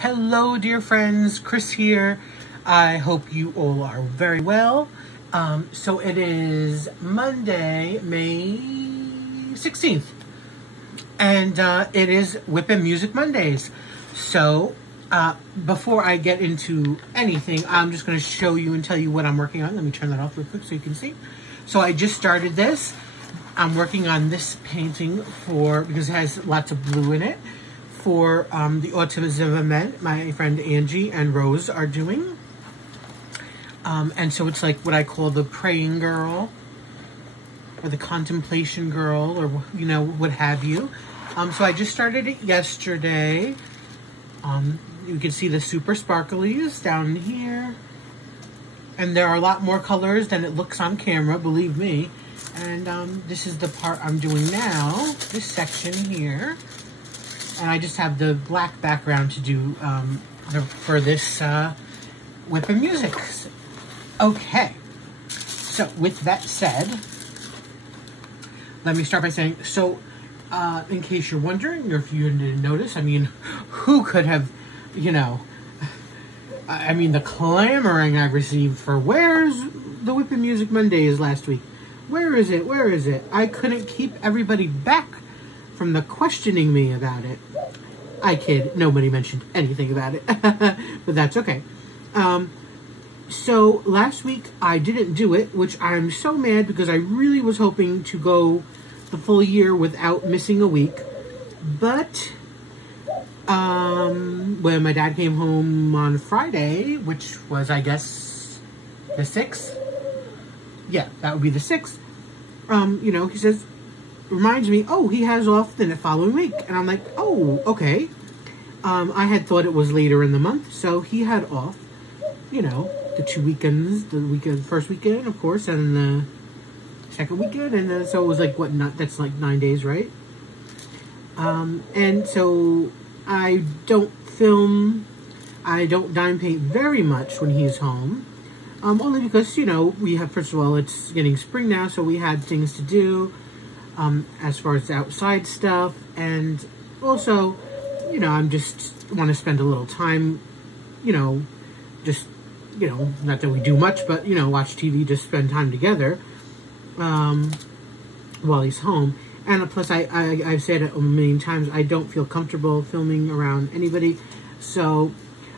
Hello, dear friends. Chris here. I hope you all are very well. So it is Monday, May 16th. And it is WIP Music Mondays. So before I get into anything, I'm just going to show you and tell you what I'm working on. Let me turn that off real quick so you can see. So I just started this. I'm working on this painting because it has lots of blue in it, for the autism event my friend Angie and Rose are doing. And so it's like what I call the praying girl, or the contemplation girl, or, you know, what have you. So I just started it yesterday. You can see the super sparklies down here. And there are a lot more colors than it looks on camera, believe me. And this is the part I'm doing now, this section here. And I just have the black background to do for this WIP Music. Okay, so with that said, let me start by saying, so in case you're wondering, or if you didn't notice, I mean, who could have, you know, I mean, the clamoring I received for where's the WIP Music Mondays last week? Where is it? Where is it? I couldn't keep everybody back from the questioning me about it. I kid. Nobody mentioned anything about it. But that's okay. So last week I didn't do it, which I'm so mad because I really was hoping to go the full year without missing a week. But when my dad came home on Friday, which was, I guess, the 6th. Yeah, that would be the 6th. You know, he says, reminds me, oh, he has off the following week. And I'm like, oh, okay. I had thought it was later in the month, so he had off, you know, the 2 weekends, the first weekend, of course, and the second weekend. And then, so it was like, that's like 9 days, right? And so I don't dime paint very much when he's home. Only because, you know, we have, first of all, it's getting spring now, so we had things to do as far as outside stuff. And also, you know, I'm just want to spend a little time, you know, just, you know, not that we do much, but, you know, watch TV, just spend time together while he's home. And plus, I've said it a million times, I don't feel comfortable filming around anybody. So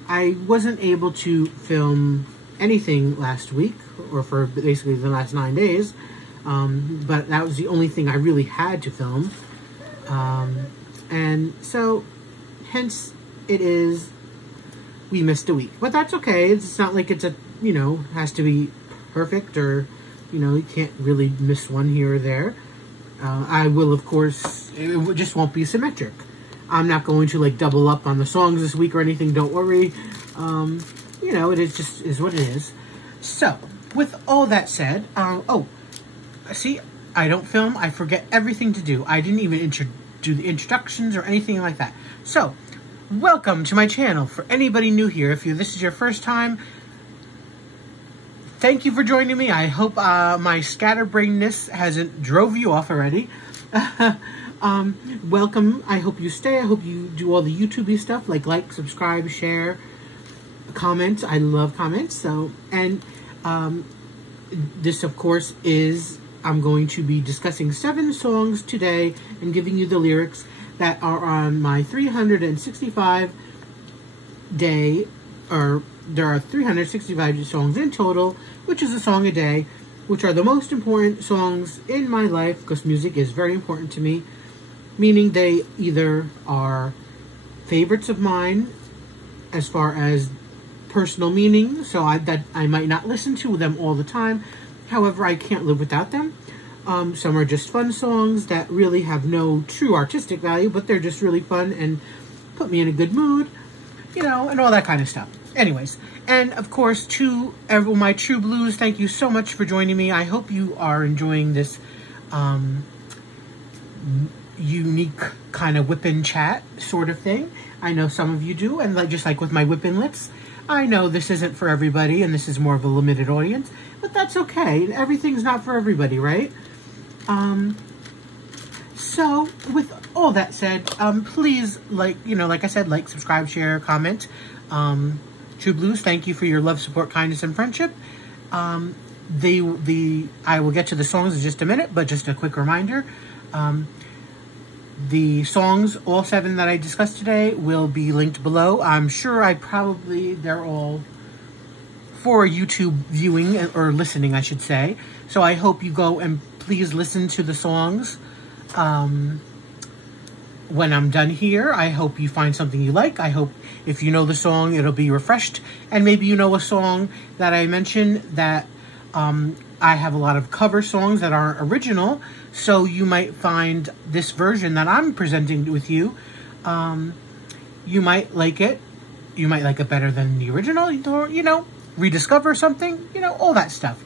I wasn't able to film anything last week, or for basically the last 9 days, but that was the only thing I really had to film, and so hence we missed a week, but that's okay. It's not like it's you know, has to be perfect, or, you know, you can't really miss one here or there. I will, of course, it just won't be symmetric. I'm not going to like double up on the songs this week or anything, don't worry. You know, it is what it is. So, with all that said, oh, see, I don't film. I forget everything to do. I didn't even do the introductions or anything like that. So, welcome to my channel. For anybody new here, if this is your first time, thank you for joining me. I hope my scatterbrainedness hasn't drove you off already. Welcome. I hope you stay. I hope you do all the YouTube-y stuff, like, subscribe, share, comments. I love comments. So, and this, of course, I'm going to be discussing 7 songs today and giving you the lyrics that are on my 365 day, or there are 365 songs in total, which is a song a day, which are the most important songs in my life, because music is very important to me, meaning they either are favorites of mine as far as personal meaning, so that I might not listen to them all the time. However, I can't live without them. Some are just fun songs that really have no true artistic value, but they're just really fun and put me in a good mood, you know, and all that kind of stuff. Anyways, and of course, to my true blues, thank you so much for joining me. I hope you are enjoying this unique kind of whip-in chat sort of thing. I know some of you do, and just like with my whip-inlets, I know this isn't for everybody, and this is more of a limited audience, but that's okay. Everything's not for everybody, right? So, with all that said, please, like I said, like, subscribe, share, comment. True Blues, thank you for your love, support, kindness, and friendship. I will get to the songs in just a minute, but just a quick reminder. The songs, all 7 that I discussed today, will be linked below. I'm sure they're all for YouTube viewing, or listening, I should say. So I hope you go and please listen to the songs. When I'm done here, I hope you find something you like. I hope if you know the song, it'll be refreshed. And maybe you know a song that I mentioned that I have a lot of cover songs that aren't original. So you might find this version that I'm presenting with you. You might like it. You might like it better than the original, or, rediscover something, all that stuff.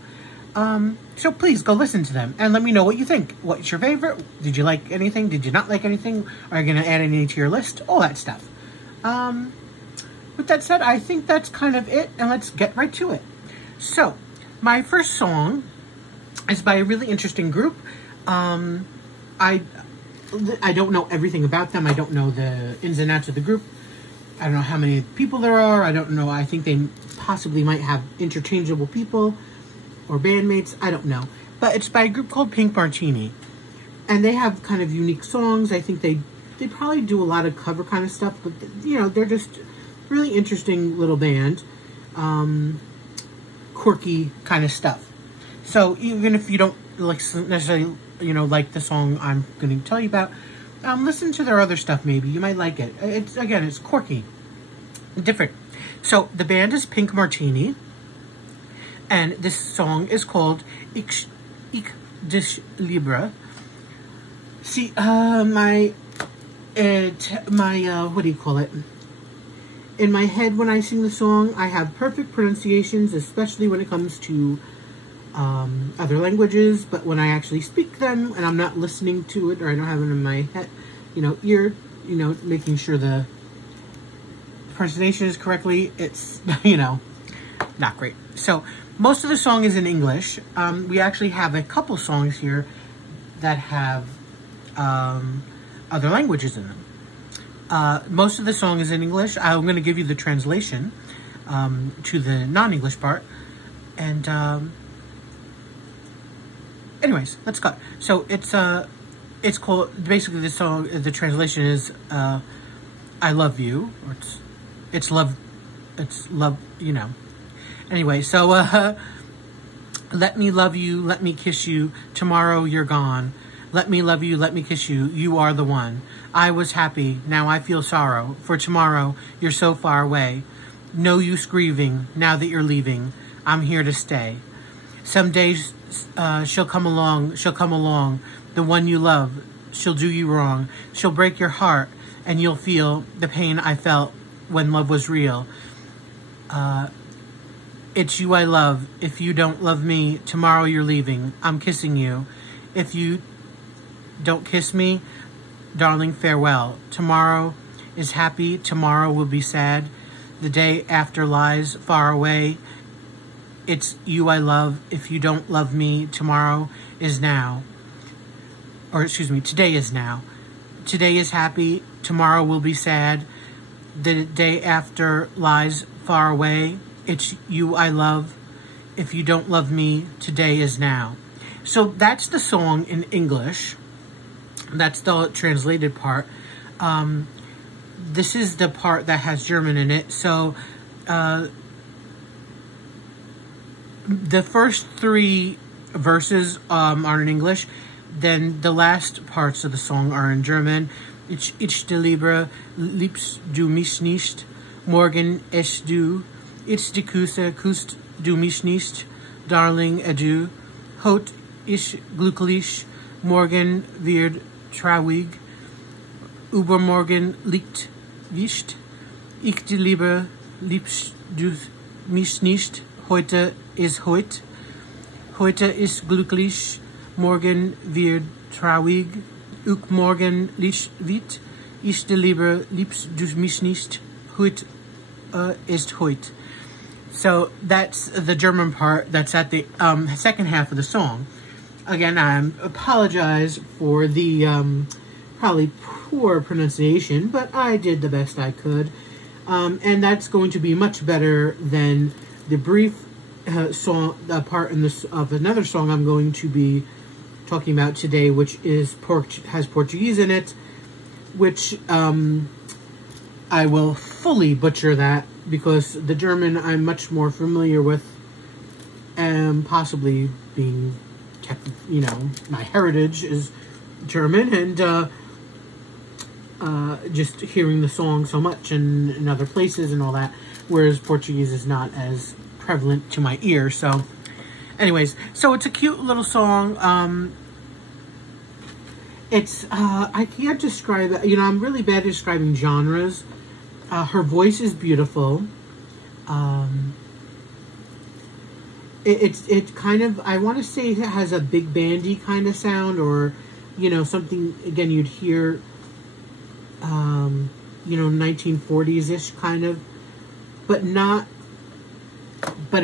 So please go listen to them and let me know what you think. What's your favorite? Did you like anything? Did you not like anything? Are you going to add anything to your list? All that stuff. With that said, I think that's kind of it, and let's get right to it. So, my first song is by a really interesting group. I don't know everything about them. I don't know the ins and outs of the group. I don't know how many people there are. I don't know. I think they possibly might have interchangeable people or bandmates. I don't know. But it's by a group called Pink Martini. And they have kind of unique songs. I think they probably do a lot of cover kind of stuff. But, they're just really interesting little band. Quirky kind of stuff. So even if you don't necessarily, like the song I'm going to tell you about, listen to their other stuff maybe. You might like it. It's quirky. Different. So the band is Pink Martini. And this song is called Ich dich liebe. See, what do you call it? In my head, when I sing the song, I have perfect pronunciations, especially when it comes to other languages. But when I actually speak them, and I'm not listening to it, or I don't have it in my head, ear, making sure the pronunciation is correctly, it's, not great. So, most of the song is in English. We actually have a couple songs here that have other languages in them. Most of the song is in English. I'm going to give you the translation to the non-English part. And anyways, let's go. So it's called, basically the song, the translation is I love you, or it's love, Anyway, so, let me love you, let me kiss you, tomorrow you're gone. Let me love you, let me kiss you, you are the one. I was happy, now I feel sorrow, for tomorrow you're so far away. No use grieving, now that you're leaving, I'm here to stay. Some days she'll come along, the one you love, she'll do you wrong, she'll break your heart, and you'll feel the pain I felt when love was real. It's you I love. If you don't love me, tomorrow you're leaving. I'm kissing you. If you don't kiss me, darling, farewell. Tomorrow is happy. Tomorrow will be sad. The day after lies far away. It's you I love. If you don't love me, tomorrow is now. Or excuse me, today is now. Today is happy. Tomorrow will be sad. The day after lies far away. It's you I love. If you don't love me, today is now. So that's the song in English. That's the translated part. This is the part that has German in it. So the first 3 verses are in English. Then the last parts of the song are in German. Ich de liebe, liebst du mich nicht. Morgen es du. Ich de küsse, küsst du mich nicht, darling, adieu. Heute ich glücklich, morgen wird traurig. Übermorgen liegt nicht. Ich die Liebe, liebst du mich nicht. Heute ist heut. Heute ist glücklich, morgen wird traurig. Übermorgen liegt wird. Ich die Liebe, liebst du mich nicht. Heute ist heut. So that's the German part that's at the second half of the song. Again, I apologize for the probably poor pronunciation, but I did the best I could. And that's going to be much better than the brief song part in this of another song I'm going to be talking about today, which is has Portuguese in it, which I will fully butcher that because the German I'm much more familiar with, and possibly being, you know, my heritage is German, and just hearing the song so much in other places and all that, whereas Portuguese is not as prevalent to my ear. So anyways, so it's a cute little song. It's I can't describe it, you know, I'm really bad at describing genres. Her voice is beautiful. It kind of, I want to say it has a big bandy kind of sound, or, you know, something, again, you'd hear, you know, 1940s-ish kind of, but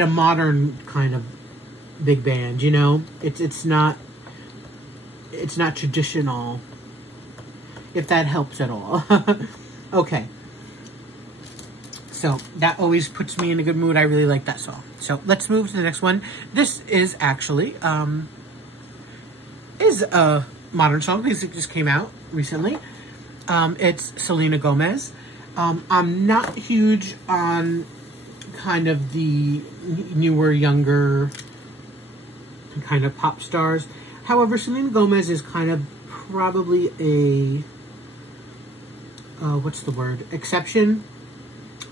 a modern kind of big band, you know? It's not traditional, if that helps at all. Okay. So that always puts me in a good mood. I really like that song. So let's move to the next one. This is actually is a modern song because it just came out recently. It's Selena Gomez. I'm not huge on kind of the newer, younger kind of pop stars. However, Selena Gomez is kind of probably a what's the word? Exception.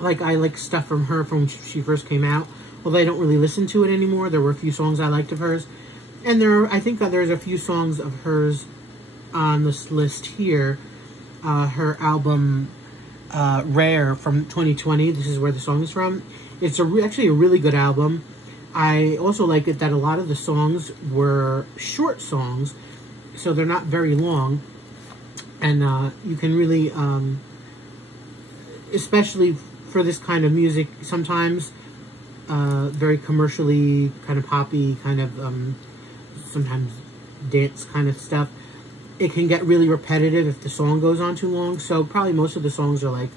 Like, I like stuff from her from when she first came out. Although I don't really listen to it anymore. There were a few songs I liked of hers. And I think there's a few songs of hers on this list here. Her album, Rare, from 2020. This is where the song is from. It's actually a really good album. I also like it that a lot of the songs were short songs. So they're not very long. And you can really, especially for this kind of music, sometimes very commercially, kind of poppy, kind of sometimes dance kind of stuff, it can get really repetitive if the song goes on too long. So probably most of the songs are like,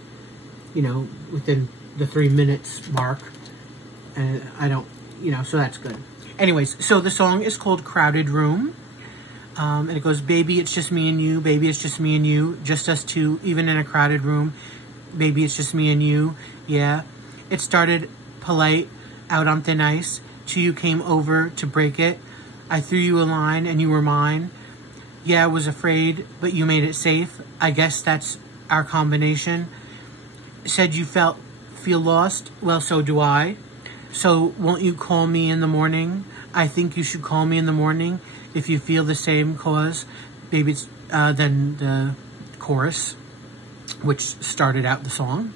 you know, within the 3 minutes mark, and I don't, you know, so that's good. Anyways, so the song is called Crowded Room, and it goes, baby, it's just me and you, baby, it's just me and you, just us two, even in a crowded room. Baby, it's just me and you, yeah. It started polite, out on thin ice, till you came over to break it. I threw you a line and you were mine. Yeah, I was afraid, but you made it safe. I guess that's our combination. Said you feel lost, well, so do I. So won't you call me in the morning? I think you should call me in the morning if you feel the same, cause, baby, it's, then the chorus, which started out the song.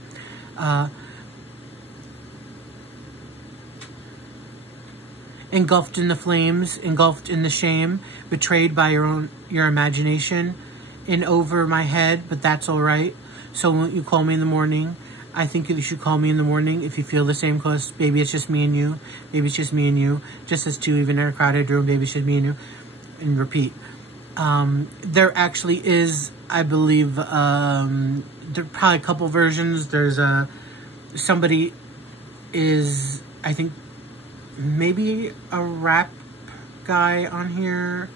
Engulfed in the flames, engulfed in the shame, betrayed by your imagination, in over my head, but that's all right. So won't you call me in the morning? I think you should call me in the morning if you feel the same, cause baby, it's just me and you. Baby, it's just me and you. Just as two, even in a crowded room, baby, it's just me and you. And repeat. There actually is, I believe, there are probably a couple versions. There's somebody is, I think, maybe a rap guy on here,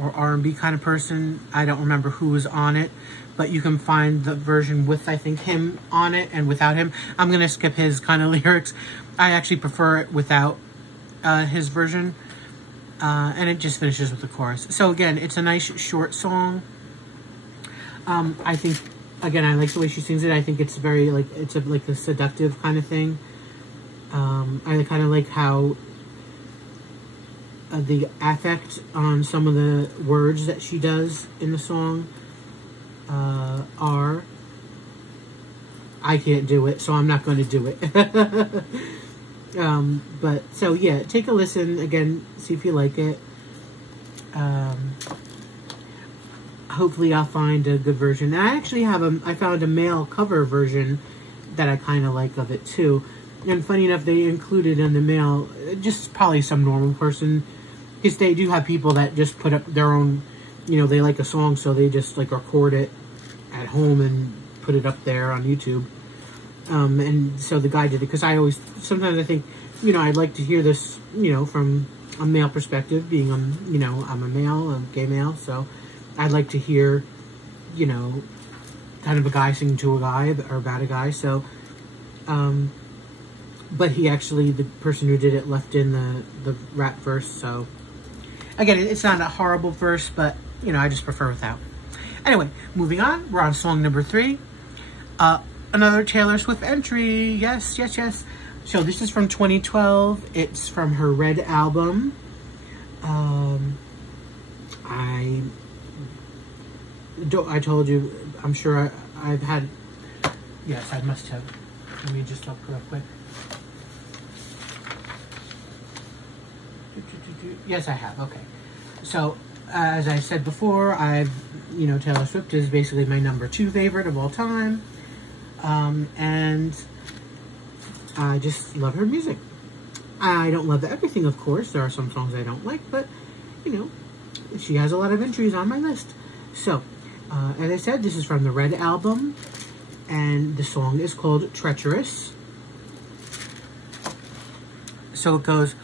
or R&B kind of person. I don't remember who was on it, but you can find the version with, I think, him on it and without him. I'm going to skip his kind of lyrics. I actually prefer it without his version. And it just finishes with the chorus. So again, it's a nice short song. I think, again, I like the way she sings it. I think it's very, like, it's like a seductive kind of thing. I kind of like how the affect on some of the words that she does in the song are, I can't do it, so I'm not going to do it. But, so yeah, take a listen, again, see if you like it. Hopefully I'll find a good version. And I actually have I found a male cover version that I kind of like of it too. And funny enough, they included in the male, just probably some normal person, because they do have people that just put up their own you know, they like a song, so they just like record it at home and put it up there on YouTube. And so the guy did it, because sometimes I think, you know, I'd like to hear this, you know, from a male perspective, being, you know, I'm a male, I'm a gay male, so I'd like to hear, you know, kind of a guy singing to a guy, or about a guy, so, but he actually, the person who did it left in the rap verse, so, again, it's not a horrible verse, but, you know, I just prefer without. Anyway, moving on, we're on song number 3. Another Taylor Swift entry. Yes, yes, yes. So this is from 2012. It's from her Red album. I told you, I'm sure I've had, yes, I must have. Let me just look real quick. Yes, I have. Okay. So, as I said before, you know, Taylor Swift is basically my number 2 favorite of all time. And I just love her music. I don't love everything, of course. There are some songs I don't like, but, you know, she has a lot of entries on my list. So, as I said, this is from the Red album, and the song is called Treacherous. So it goes,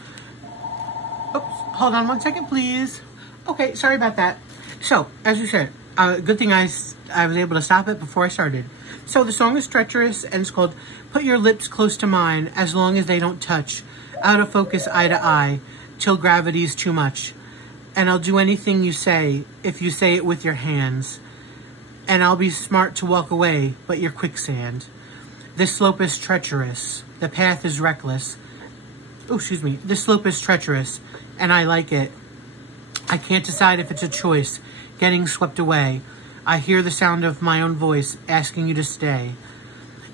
oops, hold on one second, please. Okay, sorry about that. So, as you said, good thing I was able to stop it before I started. So the song is Treacherous, and it's called Put Your Lips Close to Mine, as long as they don't touch, out of focus eye to eye, till gravity's too much. And I'll do anything you say, if you say it with your hands. And I'll be smart to walk away, but you're quicksand. This slope is treacherous, the path is reckless. Oh, excuse me, this slope is treacherous, and I like it. I can't decide if it's a choice, getting swept away. I hear the sound of my own voice asking you to stay.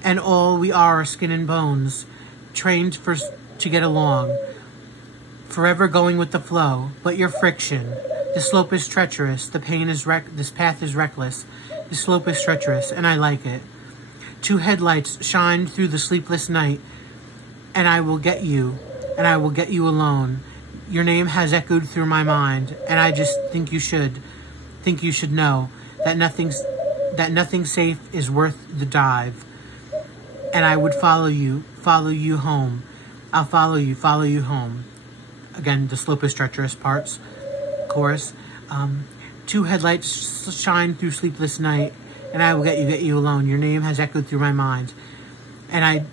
And all we are skin and bones, trained to get along. Forever going with the flow, but your friction. The slope is treacherous, the pain is this path is reckless. The slope is treacherous, and I like it. 2 headlights shine through the sleepless night, and I will get you, and I will get you alone. Your name has echoed through my mind, and I just think you should know that nothing safe is worth the dive. And I would follow you home. I'll follow you home. Again, the slope is treacherous parts, chorus. 2 headlights shine through sleepless night, and I will get you alone. Your name has echoed through my mind. And I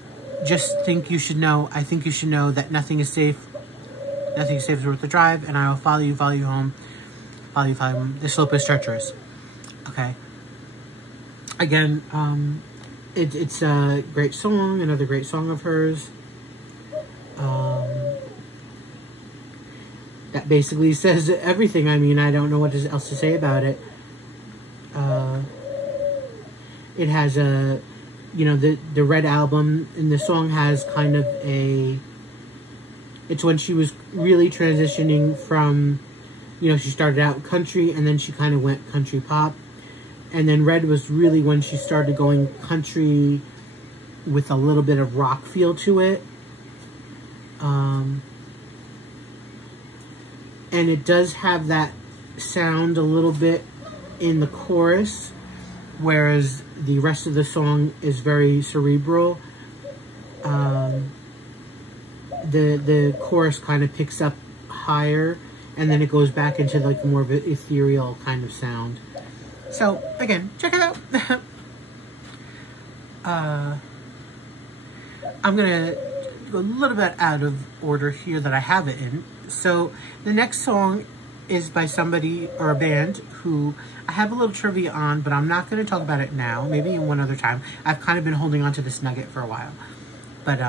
just think you should know, that nothing is safe is worth the drive, and I will follow you home. Follow you home. The slope is treacherous. Okay. Again, it's a great song, another great song of hers. That basically says everything. I mean, I don't know what else to say about it. It has a, you know, the Red album, and the song has kind of it's when she was really transitioning from, you know, she started out country, and then she kind of went country pop. And then Red was really when she started going country with a little bit of rock feel to it. And it does have that sound a little bit in the chorus, whereas the rest of the song is very cerebral. The chorus kind of picks up higher, and then it goes back into like more of an ethereal kind of sound. So, again, check it out. I'm going to go a little bit out of order here that I have it in. So, the next song is by somebody or a band who I have a little trivia on, but I'm not going to talk about it now. Maybe in one other time. I've kind of been holding on to this nugget for a while. But,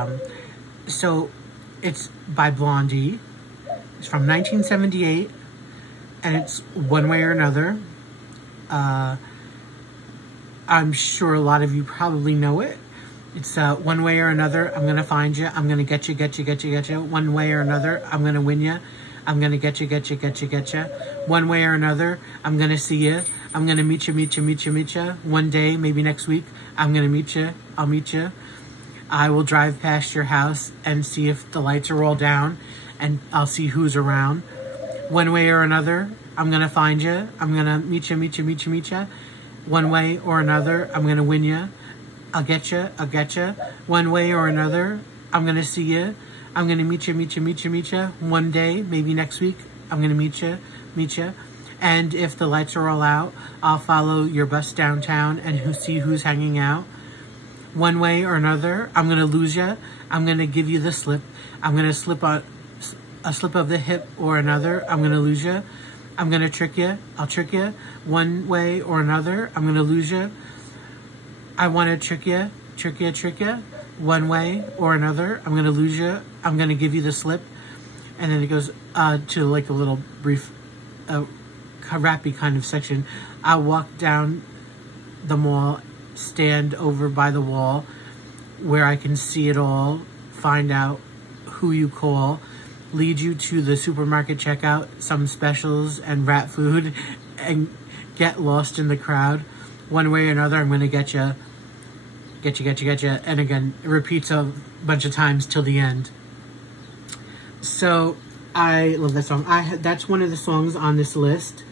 so, it's by Blondie. It's from 1978. And it's One Way or Another. I'm sure a lot of you probably know it. It's One Way or Another, I'm gonna find you, I'm gonna get you. One way or another, I'm gonna win you. I'm gonna get you. One way or another, I'm gonna see you. I'm gonna meet you. One day, maybe next week, I'm gonna meet you. I'll meet you. I will drive past your house and see if the lights are all down, and I'll see who's around. One way or another, I'm gonna find you. I'm gonna meet you. One way or another, I'm gonna win you. I'll get you. One way or another, I'm gonna see you. I'm gonna meet you. One day, maybe next week, I'm gonna meet you. And if the lights are all out, I'll follow your bus downtown and see who's hanging out. One way or another, I'm gonna lose you. I'm gonna give you the slip. I'm gonna slip a slip of the hip or another. I'm gonna lose you. I'm gonna trick you. I'll trick you. One way or another, I'm gonna lose you. I wanna trick you. One way or another, I'm gonna lose you. I'm gonna give you the slip. And then it goes to like a little brief, rappy kind of section. I'll walk down the mall, stand over by the wall where I can see it all, find out who you call, lead you to the supermarket checkout, some specials and rat food, and get lost in the crowd. One way or another, I'm going to get you. And again, it repeats a bunch of times till the end. So I love that song. That's one of the songs on this list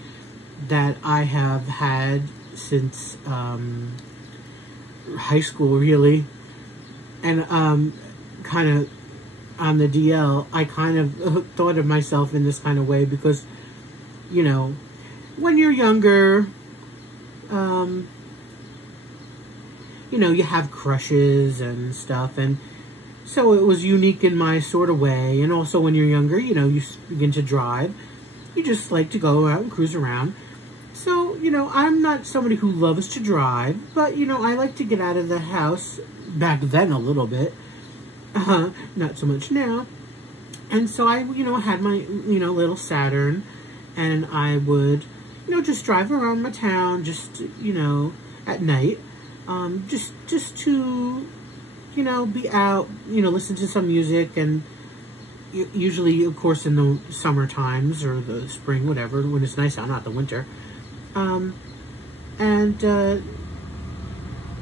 that I have had since high school, really. And kind of on the DL, I kind of thought of myself in this kind of way because, you know, when you're younger, you know, you have crushes and stuff, and so it was unique in my sort of way. And also when you're younger, you know, you begin to drive, you just like to go out and cruise around. So, you know, I'm not somebody who loves to drive, but, you know, I like to get out of the house back then a little bit. Not so much now. And so I, you know, had my, you know, little Saturn, and I would, you know, just drive around my town, just, you know, at night, just to, you know, be out, you know, listen to some music, and usually, of course, in the summer times or the spring, whatever, when it's nice out, not the winter.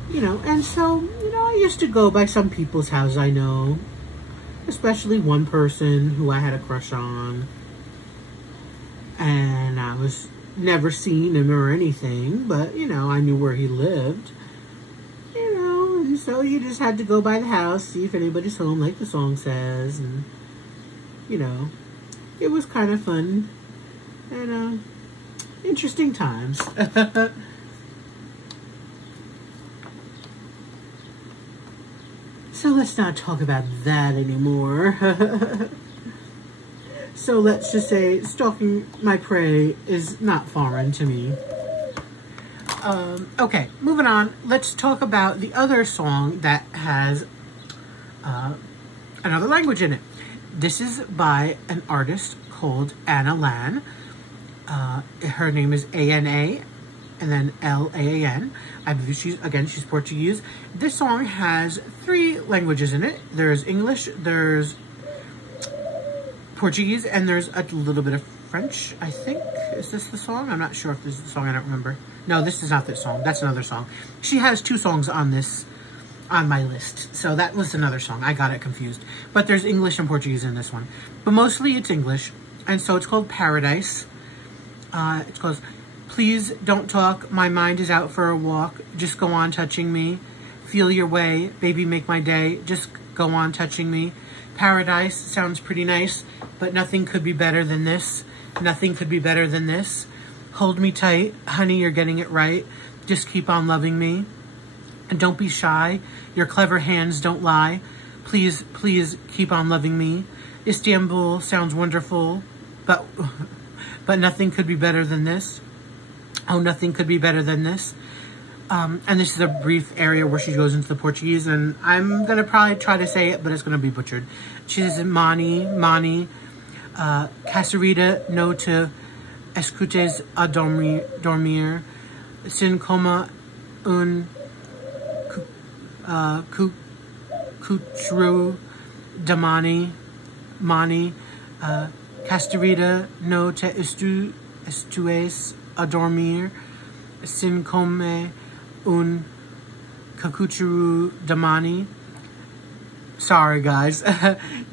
You know, and so, you know, I used to go by some people's houses I know, especially one person who I had a crush on, and I was never seen him or anything, but, you know, I knew where he lived, you know, and so you just had to go by the house, see if anybody's home, like the song says, and, you know, it was kind of fun, and, interesting times. So let's not talk about that anymore. So let's just say stalking my prey is not foreign to me. Okay, moving on. Let's talk about the other song that has another language in it. This is by an artist called Laan. Her name is A-N-A and then L-A-A-N. I believe she's Portuguese. This song has 3 languages in it. There's English, there's Portuguese, and there's a little bit of French, I think. Is this the song? I'm not sure if this is the song. I don't remember. No, this is not that song. That's another song. She has 2 songs on my list. So that was another song. I got it confused. But there's English and Portuguese in this one. But mostly it's English. And so it's called Paradise. It goes, please don't talk. My mind is out for a walk. Just go on touching me. Feel your way. Baby, make my day. Just go on touching me. Paradise sounds pretty nice, but nothing could be better than this. Nothing could be better than this. Hold me tight. Honey, you're getting it right. Just keep on loving me. And don't be shy. Your clever hands don't lie. Please, please keep on loving me. Istanbul sounds wonderful, but nothing could be better than this. Oh, nothing could be better than this. And this is a brief area where she goes into the Portuguese, and I'm going to probably try to say it, but it's going to be butchered. She says, Mani, Cacerita, no te escutes a dormir, sin coma un cuchru de mani, Cacerita, no te estues a dormir, sin come un cacuchuru de mani. Sorry, guys.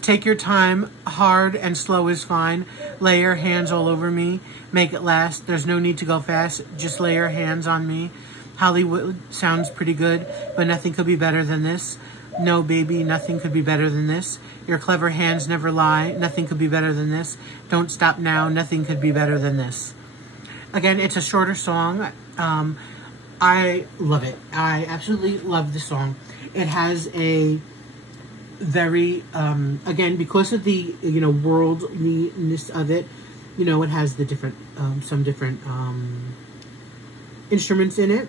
Take your time. Hard and slow is fine. Lay your hands all over me. Make it last. There's no need to go fast. Just lay your hands on me. Hollywood sounds pretty good, but nothing could be better than this. No, baby, nothing could be better than this. Your clever hands never lie. Nothing could be better than this. Don't stop now. Nothing could be better than this. Again, it's a shorter song. I love it. I absolutely love the song. It has a very, again, because of the, worldliness of it, it has the different, some different instruments in it.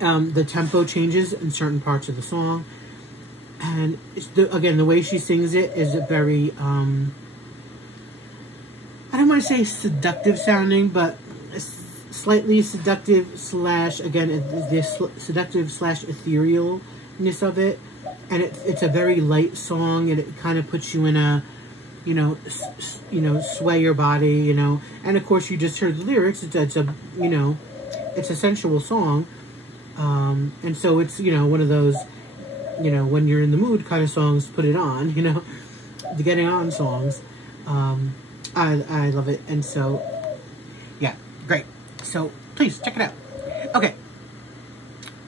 The tempo changes in certain parts of the song. And again, the way she sings it is a very, I don't want to say seductive sounding, but slightly seductive slash, again, this seductive slash etherealness of it. And it's a very light song, and it kind of puts you in a, sway your body, And of course, you just heard the lyrics. It's a, it's a sensual song. And so it's, one of those, when you're in the mood kind of songs, put it on, the getting on songs. I love it. And so, yeah, great. So please check it out. Okay.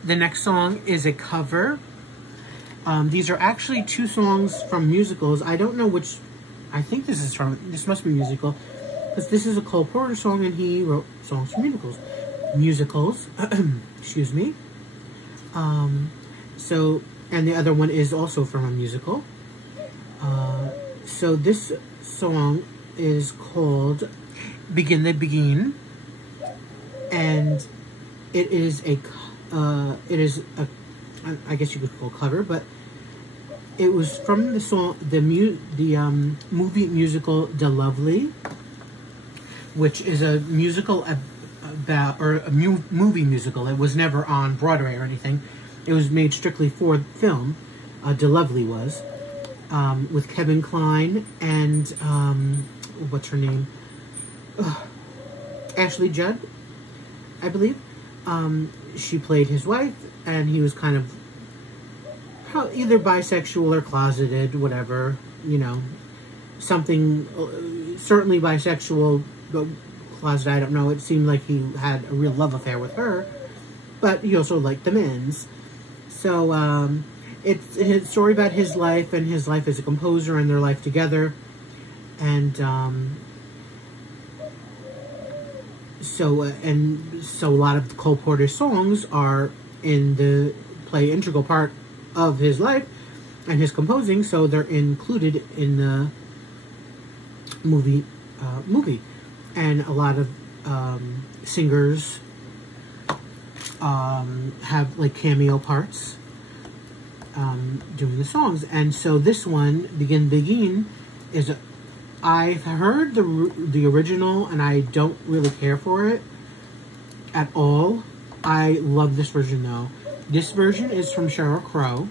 The next song is a cover. These are actually two songs from musicals. I don't know which, I think this must be musical, because this is a Cole Porter song, and he wrote songs for musicals, excuse me. And the other one is also from a musical. So this song is called Begine the Begine, and it is a, I guess you could call cover, but it was from the song, the movie musical De-Lovley, which is a musical about, or a movie musical. It was never on Broadway or anything. It was made strictly for film. De-Lovely was, with Kevin Kline and, what's her name? Ashley Judd, I believe. She played his wife, and he was kind of either bisexual or closeted, whatever, something, certainly bisexual, but closeted, I don't know. It seemed like he had a real love affair with her, but he also liked the men's. So, it's a story about his life and his life as a composer and their life together. And, so a lot of Cole Porter's songs are play integral part of his life and his composing, so they're included in the movie. And a lot of singers have like cameo parts doing the songs. And so this one, Begine the Begine, is I've heard the original, and I don't really care for it at all. I love this version though. This version is from Sheryl Crow.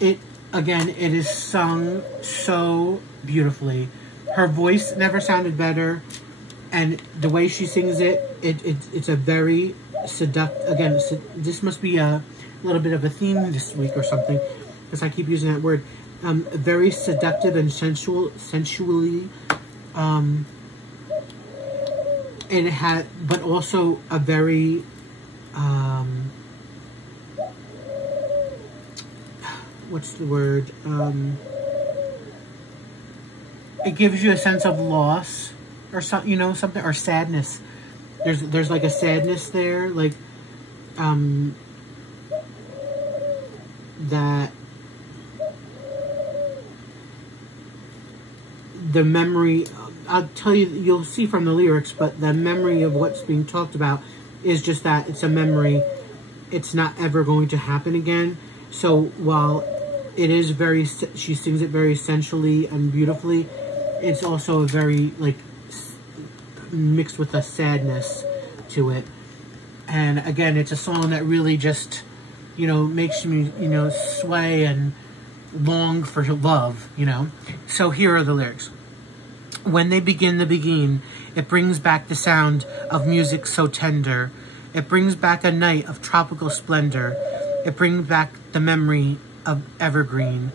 It is sung so beautifully. Her voice never sounded better, and the way she sings it's a very seductive. Again, this must be a little bit of a theme this week or something, because I keep using that word. Very seductive and sensually, and it had, but also a very, what's the word? It gives you a sense of loss, or something, something, or sadness. There's like a sadness there, like, that the memory, I'll tell you, you'll see from the lyrics, but the memory of what's being talked about is just that it's a memory. It's not ever going to happen again. So while it is she sings it very sensually and beautifully, it's also a very, like, mixed with a sadness to it. And again, it's a song that really just, makes me, sway and long for love, So here are the lyrics. When they begin the begin, it brings back the sound of music so tender. It brings back a night of tropical splendor. It brings back the memory of evergreen.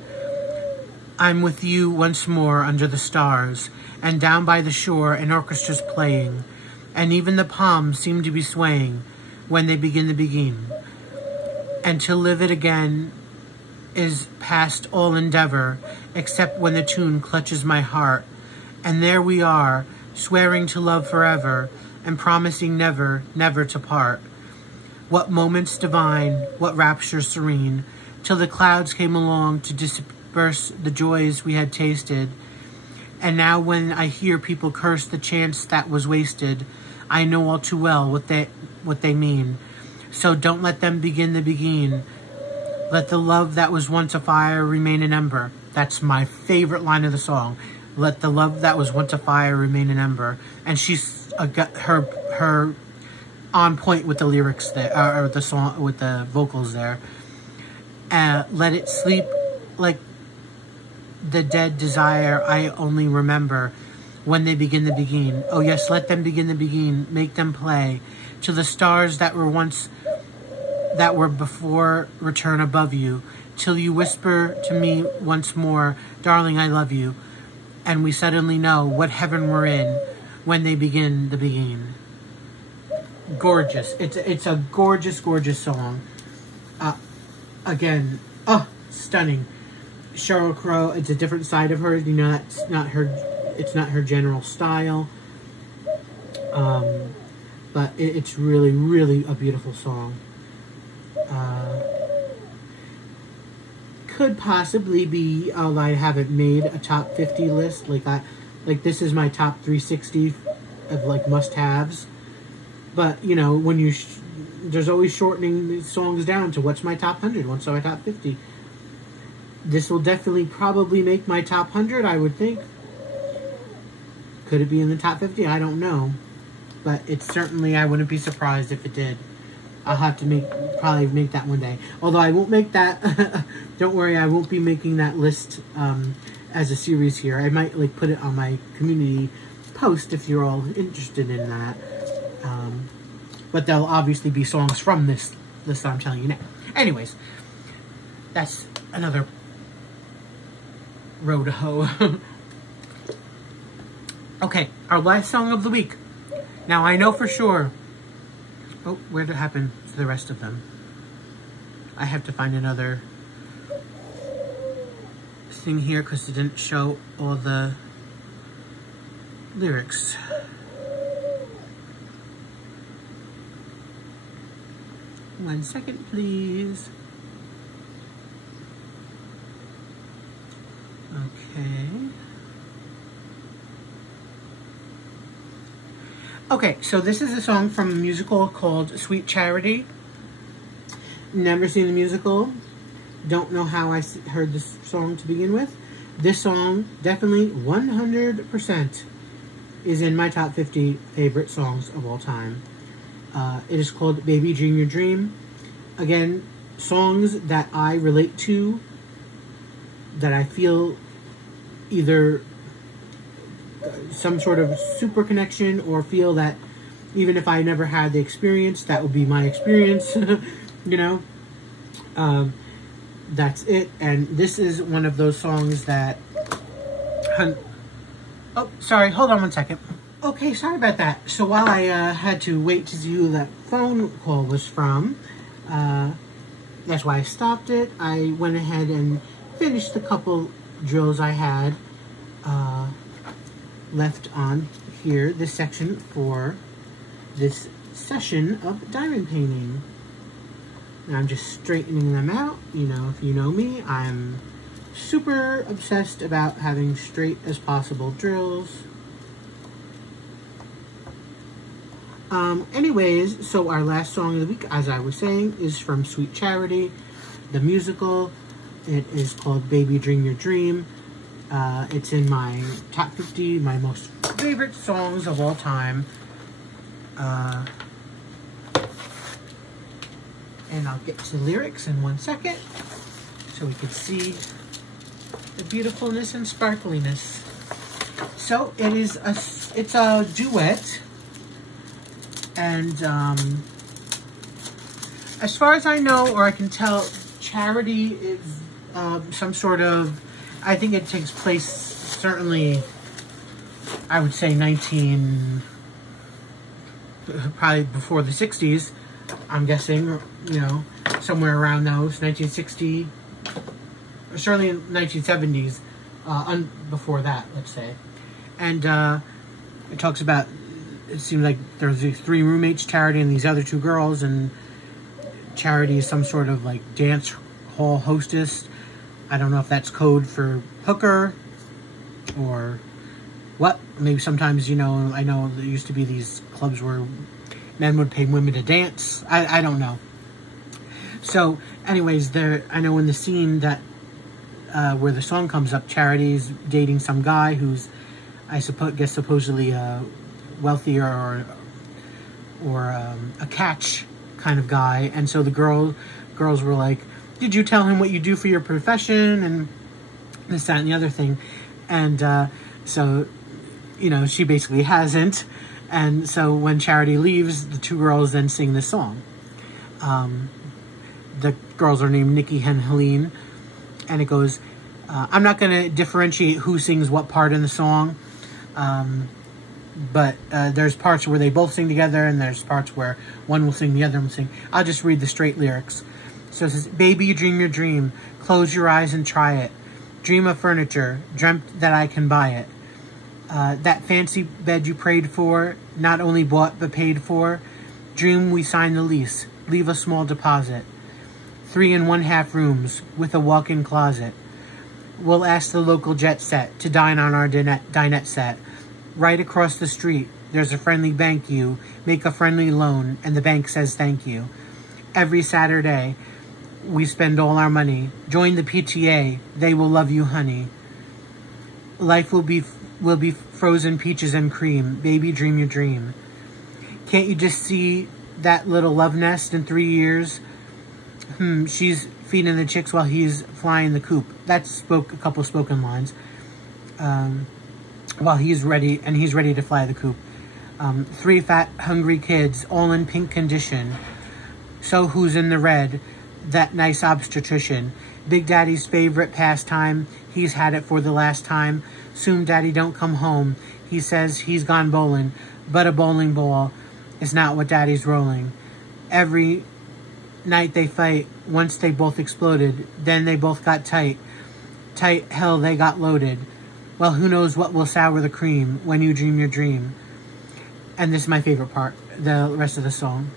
I'm with you once more under the stars, and down by the shore an orchestra's playing, and even the palms seem to be swaying when they begin to begin. And to live it again is past all endeavor, except when the tune clutches my heart. And there we are, swearing to love forever, and promising never, never to part. What moments divine, what raptures serene, till the clouds came along to disperse the joys we had tasted. And now when I hear people curse the chance that was wasted, I know all too well what they mean. So don't let them begin the begin. Let the love that was once a fire remain an ember. That's my favorite line of the song. Let the love that was once a fire remain an ember. And she's got her on point with the lyrics there, or the song with the vocals there. Let it sleep like the dead desire I only remember when they begin to begin. Oh yes, let them begin to begin. Make them play to the stars that were before return above you, till you whisper to me once more, darling, I love you. And we suddenly know what heaven we're in when they begin to begin. Gorgeous. It's a gorgeous, gorgeous song. Again, stunning. Sheryl Crow, it's a different side of her. You know, that's not her. It's not her general style. But it's really, really a beautiful song. Could possibly be, although I haven't made a top 50 list. Like this is my top 360 of like must-haves. But you know, when you there's always shortening these songs down to what's my top 100, what's my top 50. This will definitely probably make my top 100, I would think. Could it be in the top 50? I don't know. But it's certainly, I wouldn't be surprised if it did. I'll have to probably make that one day. Although I won't make that, don't worry, I won't be making that list as a series here. I might like put it on my community post if you're all interested in that. But there'll obviously be songs from this list that I'm telling you now. Anyways, that's another road to hoe. Okay, our last song of the week. Now I know for sure. Oh, where did it happen to the rest of them? I have to find another thing here because it didn't show all the lyrics. One second, please. Okay. Okay, so this is a song from a musical called Sweet Charity. Never seen the musical. Don't know how I heard this song to begin with. This song, definitely 100% is in my top 50 favorite songs of all time. It is called Baby Dream Your Dream. Again, songs that I relate to, that I feel either some sort of super connection or feel that even if I never had the experience, that would be my experience, you know. That's it. And this is one of those songs that... Oh, sorry. Hold on one second. Okay, sorry about that. So while I had to wait to see who that phone call was from, that's why I stopped it. I went ahead and finished the couple drills I had left on here, this section for this session of diamond painting. Now I'm just straightening them out. You know, if you know me, I'm super obsessed about having straight as possible drills. Anyways, so our last song of the week, as I was saying, is from Sweet Charity, the musical. It is called Baby Dream Your Dream. It's in my top 50, my most favorite songs of all time. And I'll get to the lyrics in 1 second so we can see the beautifulness and sparkliness. So it's a duet. And as far as I know, or I can tell, Charity is some sort of, I think it takes place certainly, I would say probably before the 60s, I'm guessing, you know, somewhere around those, 1960, or certainly in 1970s, before that, let's say. And it talks about, it seems like there's these 3 roommates, Charity and these other 2 girls, and Charity is some sort of like dance hall hostess. I don't know if that's code for hooker or what. Maybe sometimes, you know, I know there used to be these clubs where men would pay women to dance. I don't know. So anyways, I know in the scene that where the song comes up, Charity's dating some guy who's, I guess supposedly wealthier or a catch kind of guy. And so the girls were like, did you tell him what you do for your profession? And this, that, and the other thing. And so, you know, she basically hasn't. And so when Charity leaves, the 2 girls then sing this song. The girls are named Nikki and Helene. And it goes, I'm not going to differentiate who sings what part in the song. But there's parts where they both sing together, and there's parts where one will sing, the other will sing. I'll just read the straight lyrics. So it says, baby, you dream your dream. Close your eyes and try it. Dream of furniture. Dreamt that I can buy it. That fancy bed you prayed for. Not only bought, but paid for. Dream we sign the lease. Leave a small deposit. 3 1/2 rooms with a walk-in closet. We'll ask the local jet set to dine on our dinette set. Right across the street, there's a friendly bank you. Make a friendly loan, and the bank says thank you. Every Saturday, we spend all our money. Join the PTA. They will love you, honey. Life will be frozen peaches and cream. Baby, dream your dream. Can't you just see that little love nest in 3 years? She's feeding the chicks while he's flying the coop. That's a couple spoken lines. While he's ready to fly the coop. 3 fat, hungry kids, all in pink condition. So who's in the red? That nice obstetrician. Big Daddy's favorite pastime. He's had it for the last time. Soon Daddy don't come home. He says he's gone bowling. But a bowling ball is not what Daddy's rolling. Every night they fight. Once they both exploded. Then they both got tight. Tight, hell, they got loaded. Well, who knows what will sour the cream when you dream your dream. And this is my favorite part, the rest of the song.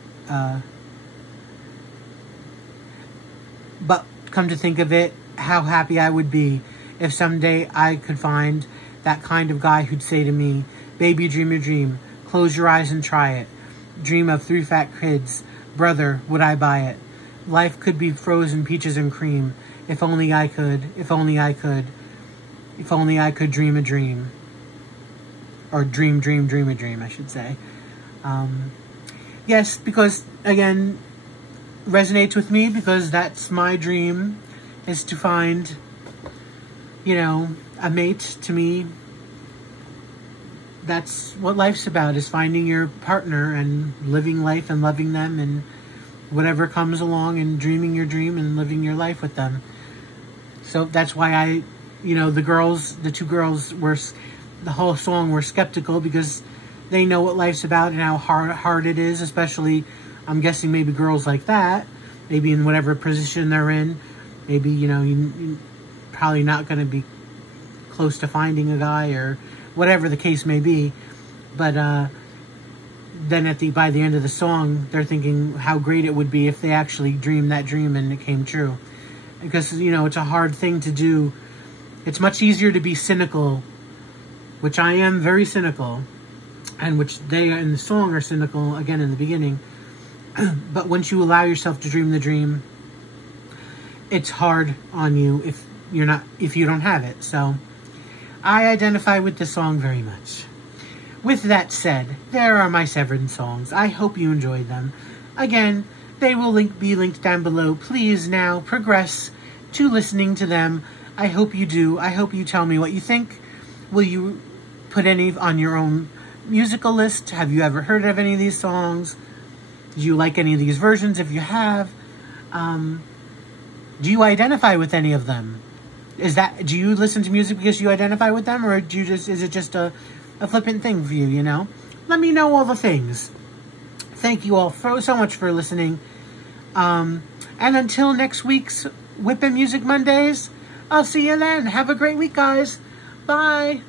But come to think of it, how happy I would be if someday I could find that kind of guy who'd say to me, baby, dream your dream. Close your eyes and try it. Dream of 3 fat kids. Brother, would I buy it? Life could be frozen peaches and cream. If only I could. If only I could. If only I could dream a dream. Or dream a dream, I should say. Yes, because, again, resonates with me because that's my dream, is to find, you know, a mate. To me, that's what life's about, is finding your partner and living life and loving them and whatever comes along and dreaming your dream and living your life with them. So that's why the 2 girls the whole song were skeptical because they know what life's about and how hard it is, especially, I'm guessing, maybe girls like that, maybe in whatever position they're in, maybe, you know, you're probably not going to be close to finding a guy or whatever the case may be, but then by the end of the song, they're thinking how great it would be if they actually dreamed that dream and it came true, because, you know, it's a hard thing to do. It's much easier to be cynical, which I am very cynical, and which they in the song are cynical, again, in the beginning. But once you allow yourself to dream the dream, it's hard on you if you don't have it. So I identify with the song very much. With that said, there are my 7 songs. I hope you enjoyed them. Again, they will be linked down below. Please now progress to listening to them. I hope you do. I hope you tell me what you think. Will you put any on your own musical list? Have you ever heard of any of these songs? Do you like any of these versions? If you have, Do you identify with any of them? Do you listen to music because you identify with them, or is it just a flippant thing for you, you know? Let me know all the things. Thank you all so much for listening. And until next week's WIP Music Mondays, I'll see you then. Have a great week, guys. Bye.